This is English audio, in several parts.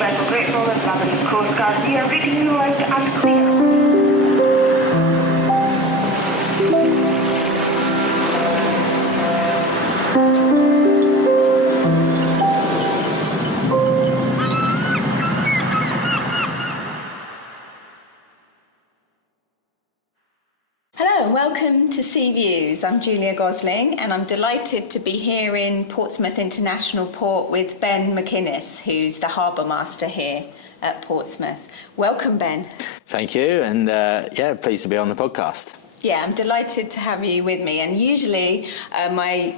by for grateful and Labrador Coast Guard. We are greeting you out at sea. Welcome to Sea Views. I'm Julia Gosling and I'm delighted to be here in Portsmouth International Port with Ben McInnis, who's the harbour master here at Portsmouth. Welcome, Ben. Thank you, and pleased to be on the podcast. Yeah, I'm delighted to have you with me, and usually my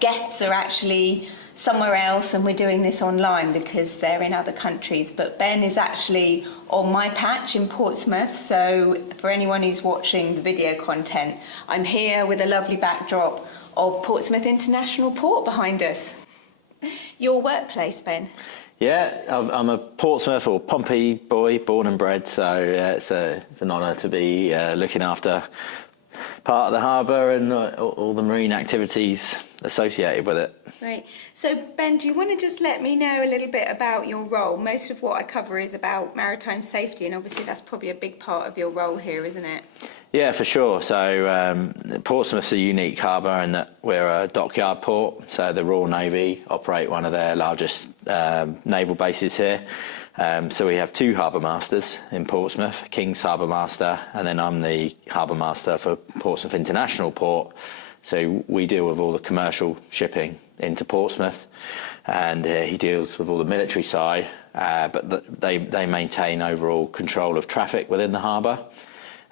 guests are actually somewhere else and we're doing this online because they're in other countries, but Ben is actually on my patch in Portsmouth, so for anyone who's watching the video content, I'm here with a lovely backdrop of Portsmouth International Port behind us. Your workplace, Ben? Yeah, I'm a Portsmouth or Pompey boy, born and bred, so it's an honour to be looking after part of the harbour and all the marine activities associated with it. Right. So, Ben, do you want to just let me know a little bit about your role? Most of what I cover is about maritime safety, and obviously that's probably a big part of your role here, isn't it? Yeah, for sure. So Portsmouth's a unique harbour in that we're a dockyard port, so the Royal Navy operate one of their largest naval bases here. So we have two harbour masters in Portsmouth, King's Harbour Master, and then I'm the harbour master for Portsmouth International Port. So we deal with all the commercial shipping into Portsmouth, and he deals with all the military side, but they maintain overall control of traffic within the harbour.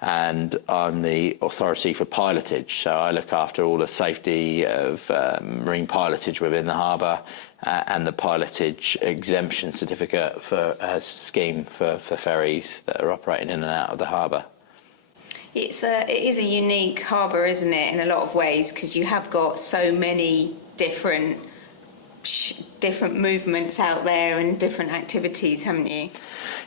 And I'm the authority for pilotage, so I look after all the safety of marine pilotage within the harbour and the pilotage exemption certificate for a scheme for ferries that are operating in and out of the harbour. It is a unique harbour, isn't it, in a lot of ways, because you have got so many different movements out there and different activities, haven't you?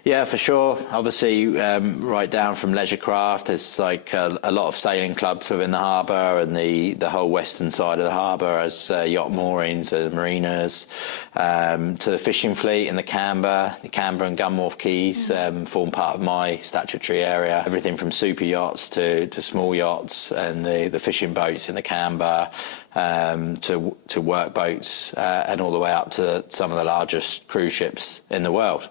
Yeah, for sure. Obviously, right down from leisure craft, there's like a lot of sailing clubs within the harbour, and the whole western side of the harbour has yacht moorings and marinas, to the fishing fleet in the Canberra and Gunwharf Quays form part of my statutory area. Everything from super yachts to small yachts and the fishing boats in the Canberra, to work boats and all the way up to some of the largest cruise ships in the world.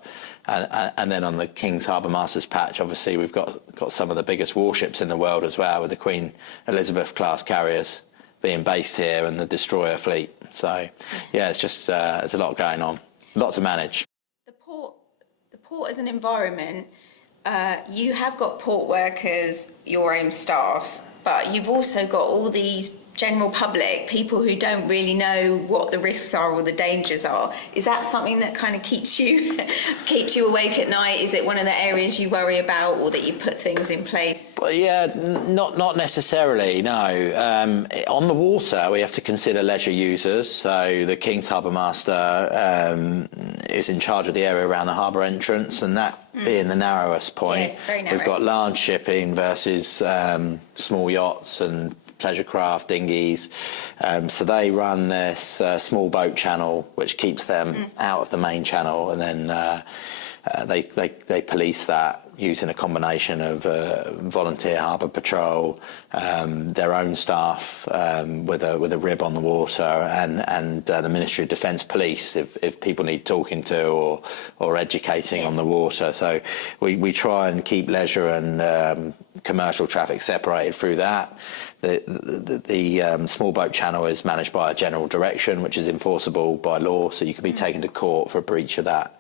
And then on the King's Harbour Masters patch, obviously we've got some of the biggest warships in the world as well, with the Queen Elizabeth class carriers being based here and the destroyer fleet. So yeah, it's just there's a lot going on, a lot to manage. The port as an environment, you have got port workers, your own staff, but you've also got all these general public, people who don't really know what the risks are or the dangers are. Is that something that kind of keeps you awake at night? Is it one of the areas you worry about, or that you put things in place? Well, yeah, not necessarily, no. On the water, we have to consider leisure users. So the King's Harbour Master is in charge of the area around the harbour entrance, and that being the narrowest point. Yes, very narrow. We've got large shipping versus small yachts and pleasure craft, dinghies, so they run this small boat channel which keeps them out of the main channel, and then they police that using a combination of volunteer harbour patrol, their own staff with a rib on the water, and the Ministry of Defence Police if people need talking to or educating on the water. So we try and keep leisure and commercial traffic separated through that. The small boat channel is managed by a general direction, which is enforceable by law, so you can be taken to court for a breach of that.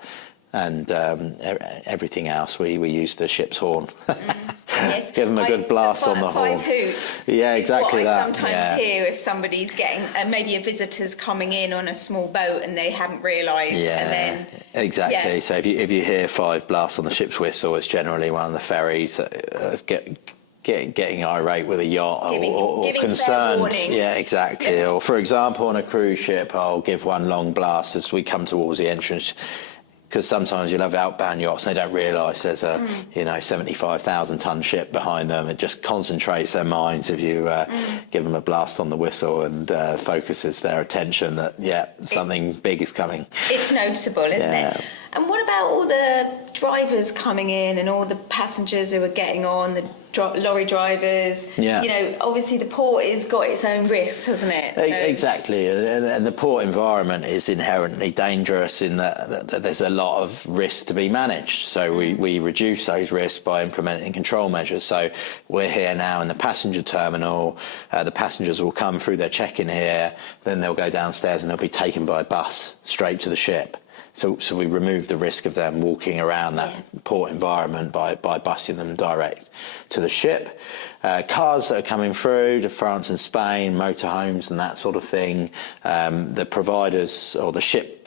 And everything else, we use the ship's horn. Yes. Give them a good blast on the horn. 5 hoots. Yeah, exactly what I that. sometimes hear if somebody's getting, maybe a visitor's coming in on a small boat and they haven't realised, and then... Exactly. Yeah. So if you hear 5 blasts on the ship's whistle, it's generally one of the ferries that getting irate with a yacht or concerned. Yeah, exactly. Or for example, on a cruise ship, I'll give one long blast as we come towards the entrance, because sometimes you'll have outbound yachts and they don't realise there's a 75,000 ton ship behind them. It just concentrates their minds if you give them a blast on the whistle and focuses their attention that something big is coming. It's noticeable, isn't it? And what about all the drivers coming in and all the passengers who are getting on, the lorry drivers? Yeah. You know, obviously the port has got its own risks, hasn't it? So... Exactly, and the port environment is inherently dangerous in that there's a lot of risk to be managed. So we reduce those risks by implementing control measures. So we're here now in the passenger terminal. The passengers will come through their check-in here, then they'll go downstairs and they'll be taken by bus straight to the ship. So we remove the risk of them walking around that port environment by busing them direct to the ship. Cars that are coming through to France and Spain, motorhomes and that sort of thing, the providers or the ship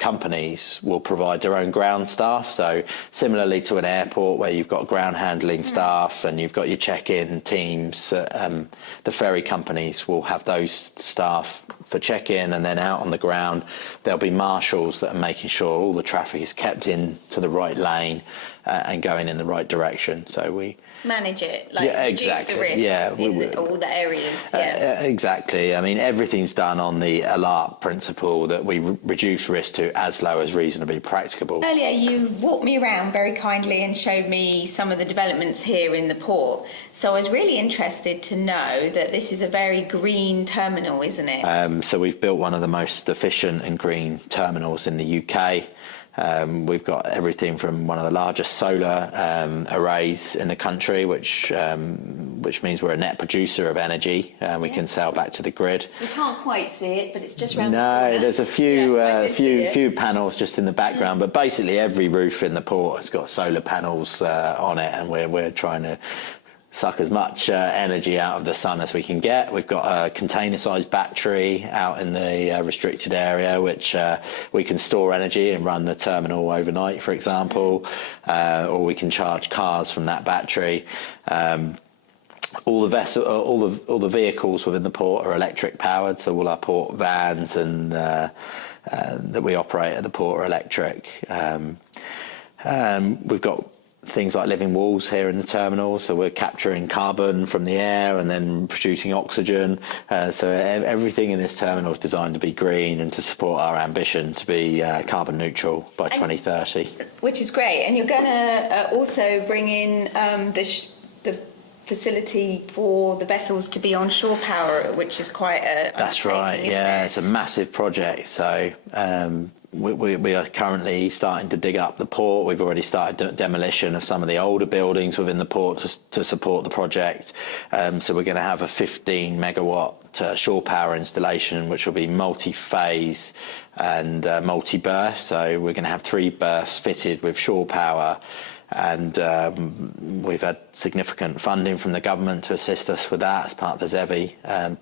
companies will provide their own ground staff. So similarly to an airport where you've got ground handling staff and you've got your check-in teams, the ferry companies will have those staff for check-in, and then out on the ground there'll be marshals that are making sure all the traffic is kept in to the right lane and going in the right direction. So we manage it, like reduce the risk in all the areas. Exactly. I mean, everything's done on the alert principle that we reduce risk to as low as reasonably practicable. Earlier you walked me around very kindly and showed me some of the developments here in the port. So I was really interested to know that this is a very green terminal, isn't it? So we've built one of the most efficient and green terminals in the UK. We've got everything from one of the largest solar arrays in the country, which means we're a net producer of energy. We can sell back to the grid. We can't quite see it, but it's just round the corner. No, there's a few panels just in the background, but basically every roof in the port has got solar panels on it, and we're trying to suck as much energy out of the sun as we can get. We've got a container-sized battery out in the restricted area, which we can store energy and run the terminal overnight, for example, or we can charge cars from that battery. All the vehicles within the port are electric powered, so all our port vans and that we operate at the port are electric. We've got things like living walls here in the terminal, so we're capturing carbon from the air and then producing oxygen. So everything in this terminal is designed to be green and to support our ambition to be carbon neutral by 2030. Which is great. And you're going to also bring in the facility for the vessels to be on shore power, which is quite a... That's right, yeah. It's a massive project. So we are currently starting to dig up the port. We've already started demolition of some of the older buildings within the port to support the project. So we're going to have a 15 megawatt shore power installation, which will be multi-phase and multi-berth. So we're going to have 3 berths fitted with shore power. And we've had significant funding from the government to assist us with that as part of the ZEVI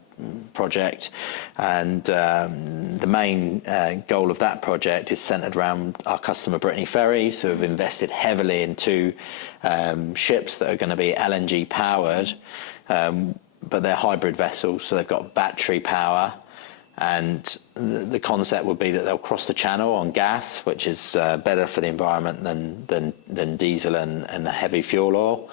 project. And the main goal of that project is centred around our customer Brittany Ferries, who have invested heavily in 2 ships that are going to be LNG powered, but they're hybrid vessels, so they've got battery power. And the concept would be that they'll cross the channel on gas, which is better for the environment than diesel and heavy fuel oil,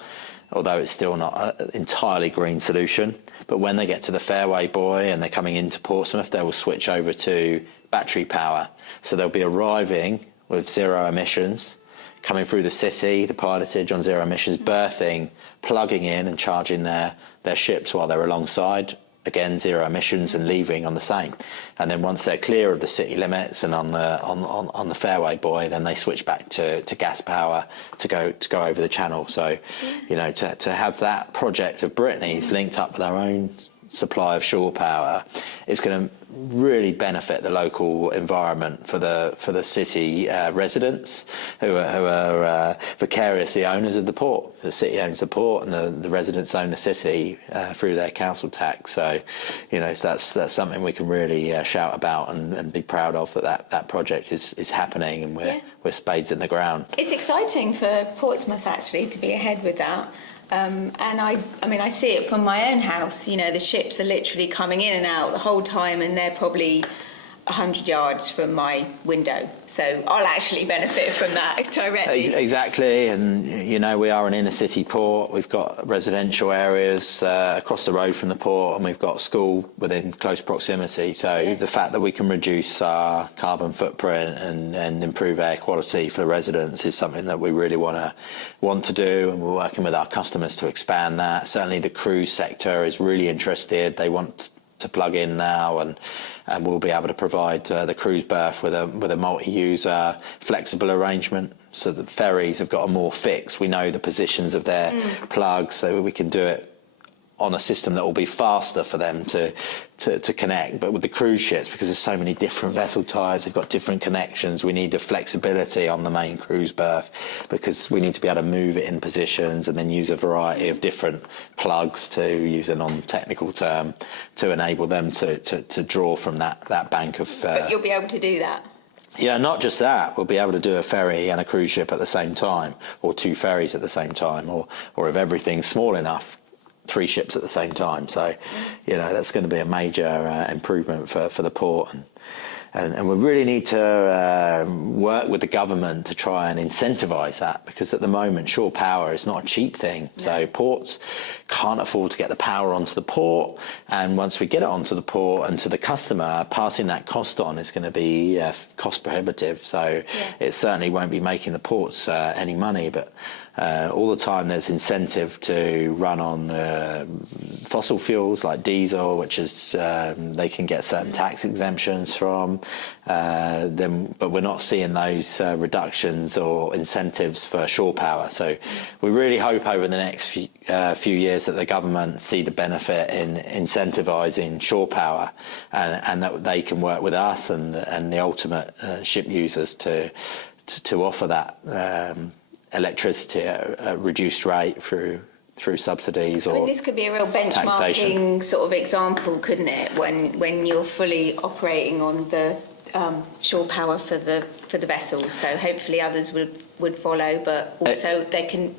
although it's still not an entirely green solution. But when they get to the fairway buoy and they're coming into Portsmouth, they will switch over to battery power. So they'll be arriving with zero emissions, coming through the city, the pilotage on zero emissions, berthing, plugging in and charging their ships while they're alongside. Again, zero emissions, and leaving on the same. And then once they're clear of the city limits and on the fairway buoy, then they switch back to gas power to go over the channel. So, you know, to have that project of Brittany's linked up with our own supply of shore power is going to really benefit the local environment for the city residents who are vicariously owners of the port. The city owns the port, and the residents own the city through their council tax. So, you know, so that's something we can really shout about and be proud of, that project is happening, and we're spades in the ground. It's exciting for Portsmouth actually to be ahead with that. And I mean, I see it from my own house. You know, the ships are literally coming in and out the whole time, and they're probably 100 yards from my window, so I'll actually benefit from that directly. Exactly, and you know, we are an inner city port. We've got residential areas across the road from the port, and we've got school within close proximity. So yes. The fact that we can reduce our carbon footprint and improve air quality for the residents is something that we really want to do, and we're working with our customers to expand that. Certainly the cruise sector is really interested. They want to plug in now, and we'll be able to provide the cruise berth with a multi-user flexible arrangement, so that ferries have got a more fixed. We know the positions of their plugs, so we can do it on a system that will be faster for them to connect. But with the cruise ships, because there's so many different vessel types, they've got different connections, we need the flexibility on the main cruise berth, because we need to be able to move it in positions and then use a variety of different plugs, to use a non-technical term, to enable them to draw from that bank of... But you'll be able to do that? Yeah, not just that. We'll be able to do a ferry and a cruise ship at the same time, or 2 ferries at the same time, or if everything's small enough, 3 ships at the same time. So, you know, that's going to be a major improvement for the port. And we really need to work with the government to try and incentivise that, because at the moment shore power is not a cheap thing. No. So ports can't afford to get the power onto the port, and once we get it onto the port and to the customer, passing that cost on is going to be cost prohibitive. So it certainly won't be making the ports any money, but all the time there's incentive to run on fossil fuels like diesel, which is they can get certain tax exemptions from. But we're not seeing those reductions or incentives for shore power. So we really hope over the next few years that the government see the benefit in incentivising shore power, and that they can work with us and the ultimate ship users to offer that electricity at a reduced rate through subsidies. Or this could be a real benchmarking taxation sort of example, couldn't it? When you're fully operating on the shore power for the vessels. So hopefully others would follow, but also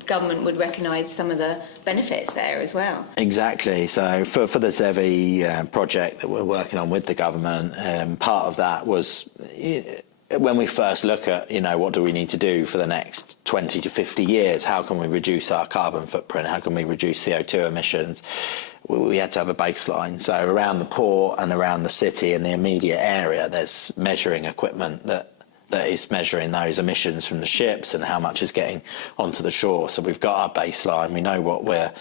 government would recognise some of the benefits there as well. Exactly. So for the ZEVI project that we're working on with the government, part of that was, when we first look at, you know, what do we need to do for the next 20 to 50 years? How can we reduce our carbon footprint? How can we reduce CO2 emissions? We had to have a baseline. So around the port and around the city and the immediate area, there's measuring equipment that is measuring those emissions from the ships and how much is getting onto the shore. So we've got our baseline. We know what we're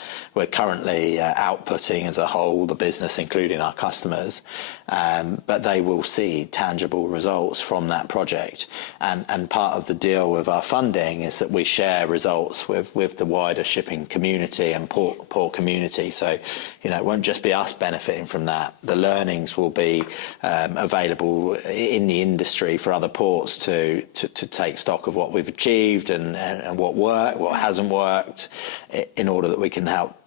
currently outputting as a whole, the business, including our customers. But they will see tangible results from that project. And part of the deal with our funding is that we share results with the wider shipping community and port community. So, you know, it won't just be us benefiting from that. The learnings will be available in the industry for other ports to take stock of what we've achieved and what worked, what hasn't worked, in order that we can help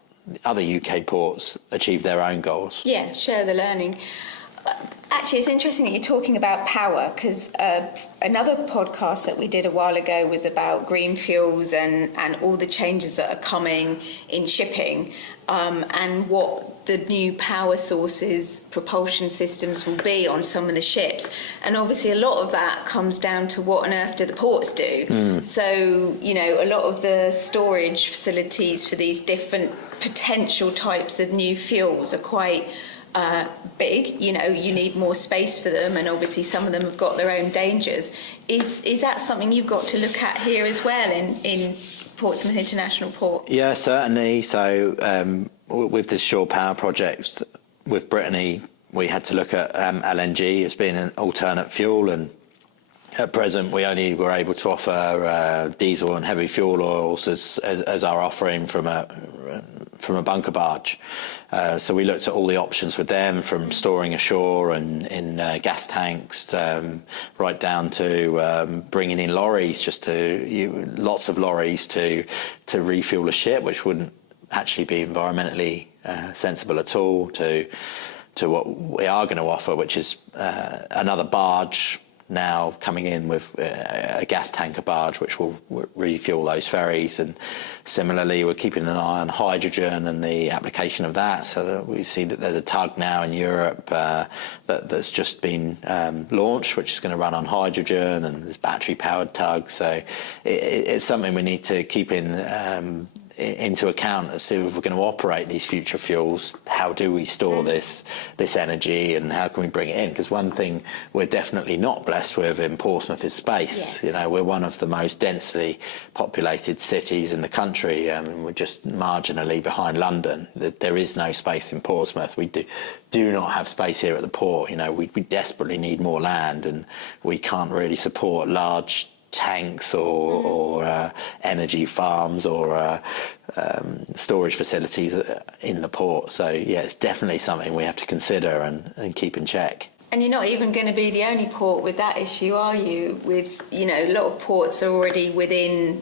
other UK ports achieve their own goals. Yeah, share the learning. Actually, it's interesting that you're talking about power, because another podcast that we did a while ago was about green fuels and all the changes that are coming in shipping, and what the new power sources, propulsion systems will be on some of the ships. And obviously a lot of that comes down to what on earth do the ports do. So, you know, a lot of the storage facilities for these different potential types of new fuels are quite big. You know, you need more space for them, and obviously some of them have got their own dangers. Is that something you've got to look at here as well in Portsmouth International Port? Yeah, certainly. So with the shore power projects with Brittany, we had to look at LNG as being an alternate fuel, and at present we only were able to offer diesel and heavy fuel oils as our offering from a bunker barge. So we looked at all the options with them, from storing ashore and in gas tanks, right down to bringing in lorries, lots of lorries to refuel a ship, which wouldn't actually be environmentally sensible at all, to what we are going to offer, which is another barge now coming in with a gas tanker barge which will refuel those ferries, and similarly we're keeping an eye on hydrogen and the application of that, so that we see that there's a tug now in Europe that's just been launched, which is going to run on hydrogen, and there's battery powered tugs. So it's something we need to keep into account as to if we're going to operate these future fuels. How do we store this energy, and how can we bring it in? Because one thing we're definitely not blessed with in Portsmouth is space. Yes. We're one of the most densely populated cities in the country. We're just marginally behind London. There is no space in Portsmouth. We do not have space here at the port. We desperately need more land, and we can't really support large tanks or energy farms or storage facilities in the port. So yeah, it's definitely something we have to consider and keep in check. And you're not even going to be the only port with that issue, are you? With, a lot of ports are already within,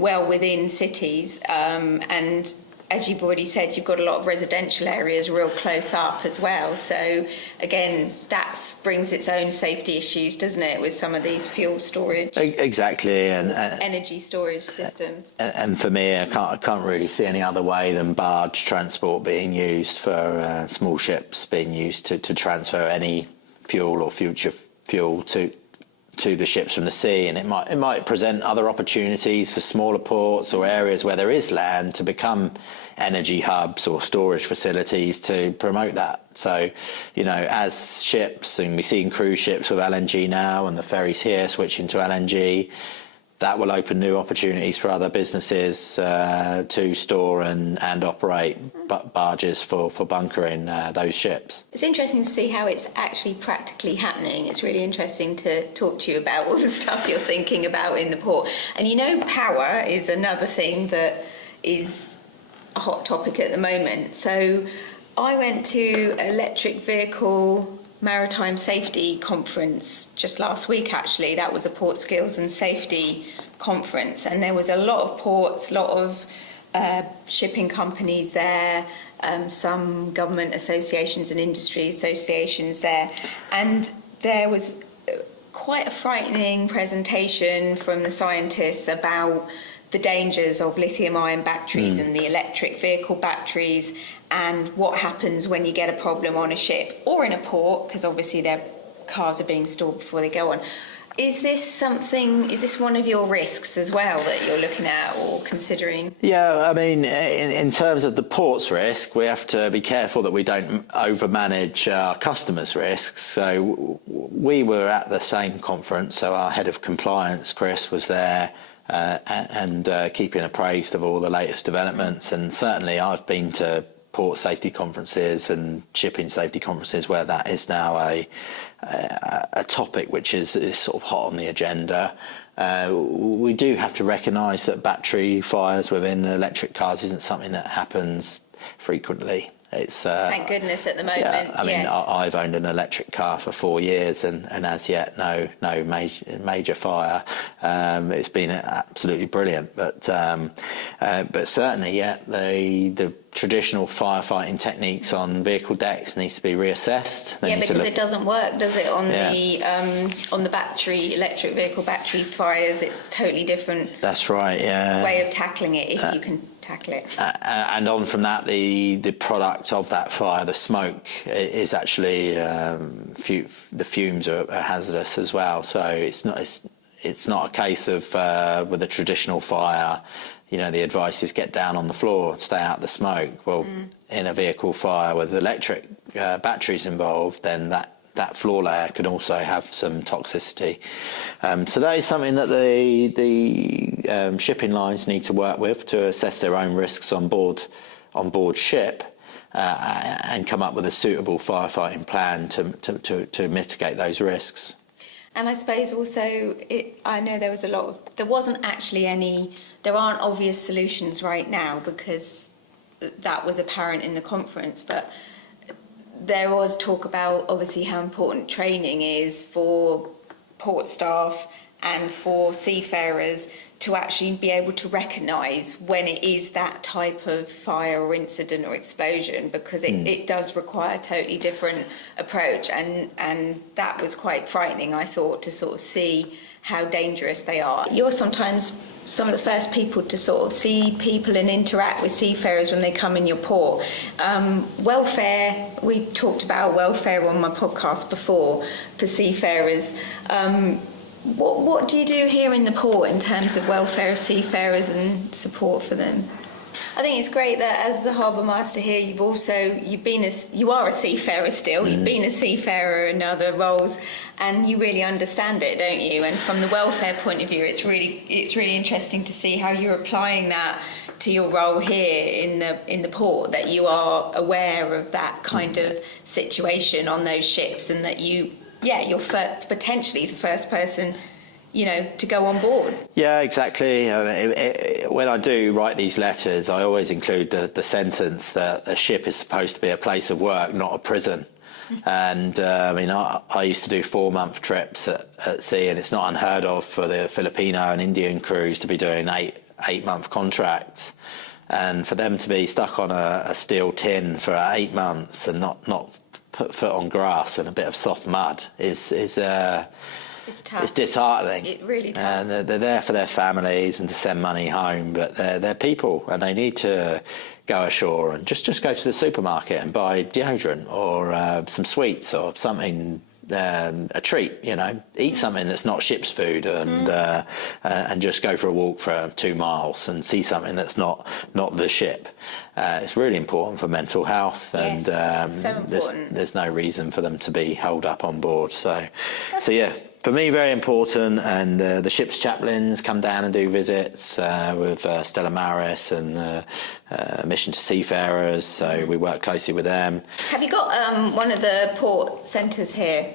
well within cities, and as you've already said, you've got a lot of residential areas real close up as well. So again, that brings its own safety issues, doesn't it, with some of these fuel storage? Exactly, and energy storage systems. And for me, I can't really see any other way than barge transport being used for small ships being used to transfer any fuel or future fuel to the ships from the sea, and it might present other opportunities for smaller ports or areas where there is land to become energy hubs or storage facilities to promote that. So, as ships, and we're seeing cruise ships with LNG now, and the ferries here switching to LNG, that will open new opportunities for other businesses to store and operate barges for bunkering those ships. It's interesting to see how it's actually practically happening. It's really interesting to talk to you about all the stuff you're thinking about in the port. And power is another thing that is a hot topic at the moment. So I went to an electric vehicle Maritime Safety Conference just last week, actually. That was a Port Skills and Safety Conference, and there was a lot of ports, a lot of shipping companies there, some government associations and industry associations there, and there was quite a frightening presentation from the scientists about the dangers of lithium-ion batteries and the electric vehicle batteries, and what happens when you get a problem on a ship or in a port, because obviously their cars are being stored before they go on. Is this one of your risks as well that you're looking at or considering? Yeah, I mean, in terms of the port's risk, we have to be careful that we don't overmanage our customers' risks. So we were at the same conference, so our head of compliance, Chris, was there, and keeping appraised of all the latest developments. And certainly I've been to port safety conferences and shipping safety conferences where that is now a topic which is sort of hot on the agenda. We do have to recognise that battery fires within electric cars isn't something that happens frequently. It's thank goodness at the moment. Yeah, I mean, yes. I've owned an electric car for 4 years, and as yet no major fire. It's been absolutely brilliant, but certainly, the traditional firefighting techniques on vehicle decks needs to be reassessed. Because it doesn't work, does it? On the battery, electric vehicle battery fires, it's a totally different. That's right. Yeah. Way of tackling it, if you can tackle it. And on from that, the product of that fire, the smoke, is actually the fumes are hazardous as well. So it's not a case of with a traditional fire, the advice is get down on the floor, stay out of the smoke. Well, in a vehicle fire with electric batteries involved, then that floor layer could also have some toxicity. So that is something that the shipping lines need to work with to assess their own risks on board ship, and come up with a suitable firefighting plan to mitigate those risks. And I suppose also, I know there aren't obvious solutions right now, because that was apparent in the conference, but there was talk about obviously how important training is for port staff and for seafarers to actually be able to recognise when it is that type of fire or incident or explosion, because it does require a totally different approach, and that was quite frightening, I thought, to sort of see how dangerous they are. You're sometimes some of the first people to sort of see people and interact with seafarers when they come in your port. Welfare, we talked about welfare on my podcast before for seafarers. What do you do here in the port in terms of welfare of seafarers and support for them? I think it's great that as the harbour master here, you are a seafarer still. You've been a seafarer in other roles, and you really understand it, don't you? And from the welfare point of view, it's really interesting to see how you're applying that to your role here in the port. That you are aware of that kind of situation on those ships, and that you're potentially the first person, to go on board. Yeah, exactly. When I do write these letters, I always include the sentence that a ship is supposed to be a place of work, not a prison. And I used to do 4-month trips at sea, and it's not unheard of for the Filipino and Indian crews to be doing 8-month contracts. And for them to be stuck on a steel tin for 8 months and not put foot on grass and a bit of soft mud is it's tough. It's disheartening. It really does. And they're there for their families and to send money home, but they're people, and they need to go ashore and just go to the supermarket and buy deodorant or some sweets or something. A treat, eat something that's not ship's food, and just go for a walk for 2 miles and see something that's not the ship. It's really important for mental health, and so important. There's no reason for them to be held up on board. So yeah. For me, very important, and the ship's chaplains come down and do visits with Stella Maris and Mission to Seafarers, so we work closely with them. Have you got one of the port centres here?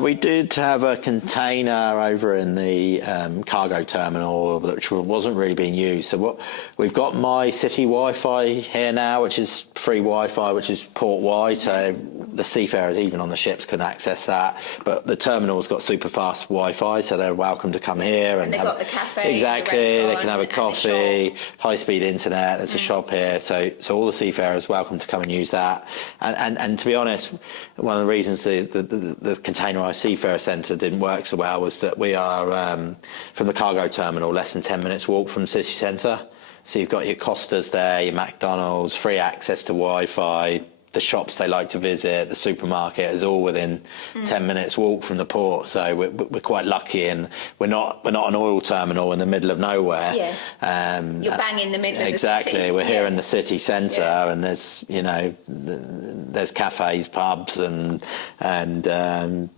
We did have a container over in the cargo terminal, which wasn't really being used. So we've got My City Wi-Fi here now, which is free Wi-Fi, which is port-wide, so the seafarers, even on the ships, can access that. But the terminal's got super fast Wi-Fi, so they're welcome to come here. And they've got the cafe, exactly. They can have a coffee, high-speed internet. There's a shop here, so all the seafarers welcome to come and use that. And to be honest, one of the reasons the containerised seafarer centre didn't work so well was that we are from the cargo terminal less than 10 minutes walk from city centre. So you've got your Costas there, your McDonald's, free access to Wi-Fi. The shops they like to visit, the supermarket, is all within 10 minutes walk from the port. So we're quite lucky, and we're not an oil terminal in the middle of nowhere. Yes. You're bang in the middle of the city. Exactly. We're here in the city centre, and there's there's cafes, pubs, and your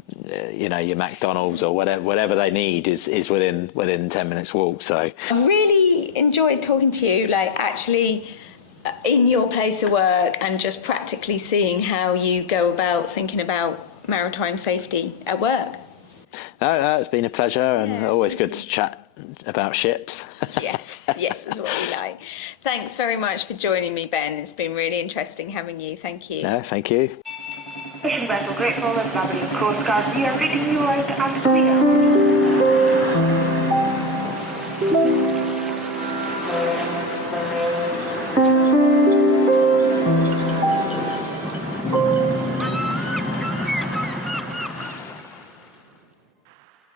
McDonald's or whatever they need is within 10 minutes walk. So I've really enjoyed talking to you. Actually, in your place of work, and just practically seeing how you go about thinking about maritime safety at work. No, it's been a pleasure, and always good to chat about ships. Yes, that's what we like. Thanks very much for joining me, Ben. It's been really interesting having you. Thank you. No, thank you. Fishing vessel Grateful and Labrador Coast Guard, we are reading you out to Amsterdam.